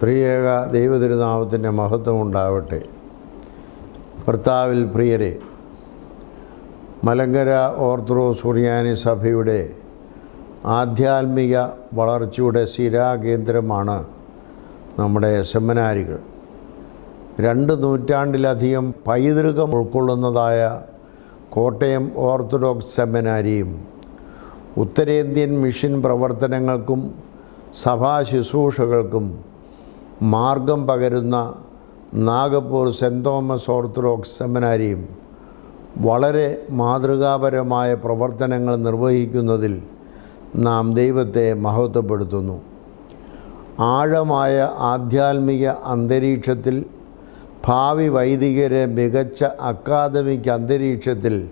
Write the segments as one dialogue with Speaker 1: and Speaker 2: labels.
Speaker 1: ത്രിയേക ദൈവതിരുനാമത്തിന്റെ മഹത്വം ഉണ്ടാവട്ടെ. കർത്താവിൽ പ്രിയരെ മലങ്കര ഓർത്തഡോക്സ് സുറിയാനി സഭയുടെ ആധ്യാത്മിക വളർച്ചയുടെ സ്ഥിരാകേന്ദ്രമാണ് നമ്മുടെ സെമിനാരികൾ. രണ്ട് നൂറ്റാണ്ടിലധികം പൈതൃകം ഉൾക്കൊള്ളുന്നതായ കോട്ടയം ഓർത്തഡോക്സ് സെമിനാരിയും ഉത്തരേന്ത്യൻ മിഷൻ പ്രവർത്തനങ്ങൾക്കും സഭാ ശുശ്രൂഷകൾക്കും മാർഗം പകരുന്ന നാഗപ്പൂർ സെന്റ് തോമസ് ഓർത്തഡോക്സ് സെമിനാരിയും വളരെ മാതൃകാപരമായ പ്രവർത്തനങ്ങൾ നിർവഹിക്കുന്നതിൽ നാം ദൈവത്തെ മഹത്വപ്പെടുത്തുന്നു. ആഴമായ ആധ്യാത്മിക അന്തരീക്ഷത്തിൽ ഭാവി വൈദികരെ മികച്ച അക്കാദമിക് അന്തരീക്ഷത്തിൽ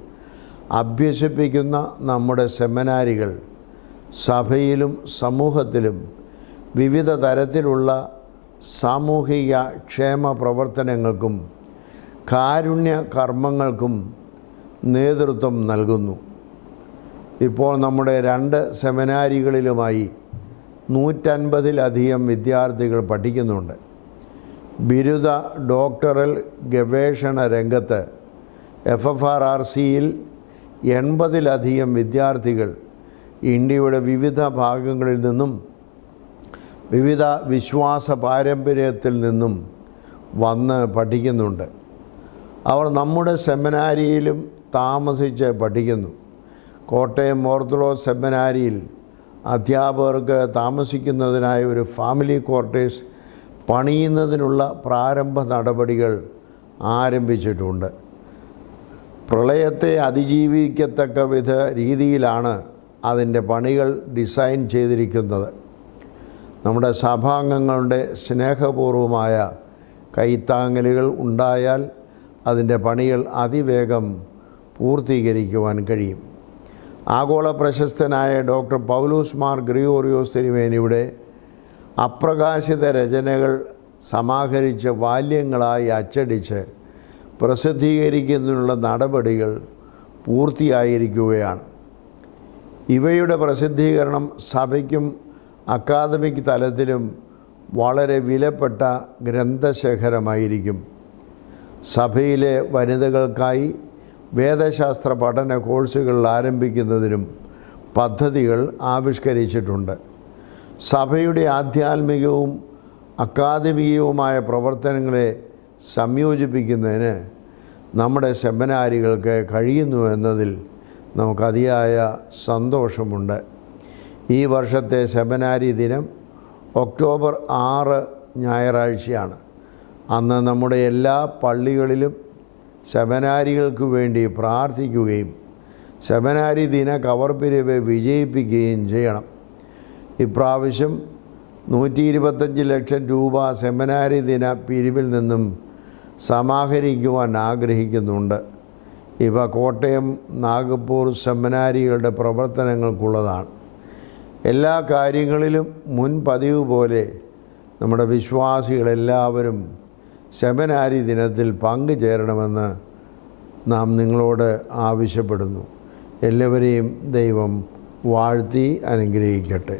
Speaker 1: അഭ്യസിപ്പിക്കുന്ന നമ്മുടെ സെമിനാരികൾ സഭയിലും സമൂഹത്തിലും വിവിധ തരത്തിലുള്ള സാമൂഹിക ക്ഷേമ പ്രവർത്തനങ്ങൾക്കും കാരുണ്യ കർമ്മങ്ങൾക്കും നേതൃത്വം നൽകുന്നു. ഇപ്പോൾ നമ്മുടെ രണ്ട് സെമിനാരികളിലുമായി നൂറ്റൻപതിലധികം വിദ്യാർത്ഥികൾ പഠിക്കുന്നുണ്ട്. ബിരുദ ഡോക്ടറൽ ഗവേഷണ രംഗത്ത് എഫ് എഫ് ആർ ആർ സിയിൽ എൺപതിലധികം വിദ്യാർത്ഥികൾ ഇന്ത്യയുടെ വിവിധ ഭാഗങ്ങളിൽ നിന്നും വിവിധ വിശ്വാസ പാരമ്പര്യത്തിൽ നിന്നും വന്ന് പഠിക്കുന്നുണ്ട്. അവർ നമ്മുടെ സെമിനാരിയിലും താമസിച്ച് പഠിക്കുന്നു. കോട്ടയം ഓർത്തഡോക്സ് സെമിനാരിയിൽ അധ്യാപകർക്ക് താമസിക്കുന്നതിനായി ഒരു ഫാമിലി ക്വാർട്ടേഴ്സ് പണിയുന്നതിനുള്ള പ്രാരംഭ നടപടികൾ ആരംഭിച്ചിട്ടുണ്ട്. പ്രളയത്തെ അതിജീവിക്കത്തക്ക വിധ രീതിയിലാണ് അതിന്റെ പണികൾ ഡിസൈൻ ചെയ്തിരിക്കുന്നത്. നമ്മുടെ സഭാംഗങ്ങളുടെ സ്നേഹപൂർവമായ കൈത്താങ്ങലുകൾ ഉണ്ടായാൽ അതിന്റെ പണികൾ അതിവേഗം പൂർത്തീകരിക്കുവാൻ കഴിയും. ആഗോള പ്രശസ്തനായ ഡോക്ടർ പൗലൂസ് മാർ ഗ്രിയോറിയോസ് തിരുമേനിയുടെ അപ്രകാശിത രചനകൾ സമാഹരിച്ച് വാല്യങ്ങളായി അച്ചടിച്ച് പ്രസിദ്ധീകരിക്കുന്നതിനുള്ള നടപടികൾ പൂർത്തിയായിരിക്കുകയാണ്. ഇവയുടെ പ്രസിദ്ധീകരണം സഭയ്ക്കും അക്കാദമിക് തലത്തിലും വളരെ വിലപ്പെട്ട ഗ്രന്ഥശേഖരമായിരിക്കും. സഭയിലെ വനിതകൾക്കായി വേദശാസ്ത്ര പഠന കോഴ്സുകൾ ആരംഭിക്കുന്നതിനും പദ്ധതികൾ ആവിഷ്കരിച്ചിട്ടുണ്ട്. സഭയുടെ ആധ്യാത്മികവും അക്കാദമികവുമായ പ്രവർത്തനങ്ങളെ സംയോജിപ്പിക്കുന്നതിന് നമ്മുടെ സെമിനാരികൾക്ക് കഴിയുന്നു എന്നതിൽ നമുക്കതിയായ സന്തോഷമുണ്ട്. ഈ വർഷത്തെ സെമിനാരി ദിനം ഒക്ടോബർ ആറ് ഞായറാഴ്ചയാണ്. അന്ന് നമ്മുടെ എല്ലാ പള്ളികളിലും സെമിനാരികൾക്ക് വേണ്ടി പ്രാർത്ഥിക്കുകയും സെമിനാരി ദിന കവർ പിരിവ് വിജയിപ്പിക്കുകയും ചെയ്യണം. ഇപ്രാവശ്യം നൂറ്റി ഇരുപത്തഞ്ച് ലക്ഷം രൂപ സെമിനാരി ദിന പിരിവിൽ നിന്നും സമാഹരിക്കുവാൻ ആഗ്രഹിക്കുന്നുണ്ട്. ഇവ കോട്ടയം നാഗപ്പൂർ സെമിനാരികളുടെ പ്രവർത്തനങ്ങൾക്കുള്ളതാണ്. എല്ലാ കാര്യങ്ങളിലും മുൻ പതിവ് പോലെ നമ്മുടെ വിശ്വാസികളെല്ലാവരും ശബനാരി ദിനത്തിൽ പങ്കുചേരണമെന്ന് നാം നിങ്ങളോട് ആവശ്യപ്പെടുന്നു. എല്ലാവരെയും ദൈവം വാഴ്ത്തി അനുഗ്രഹിക്കട്ടെ.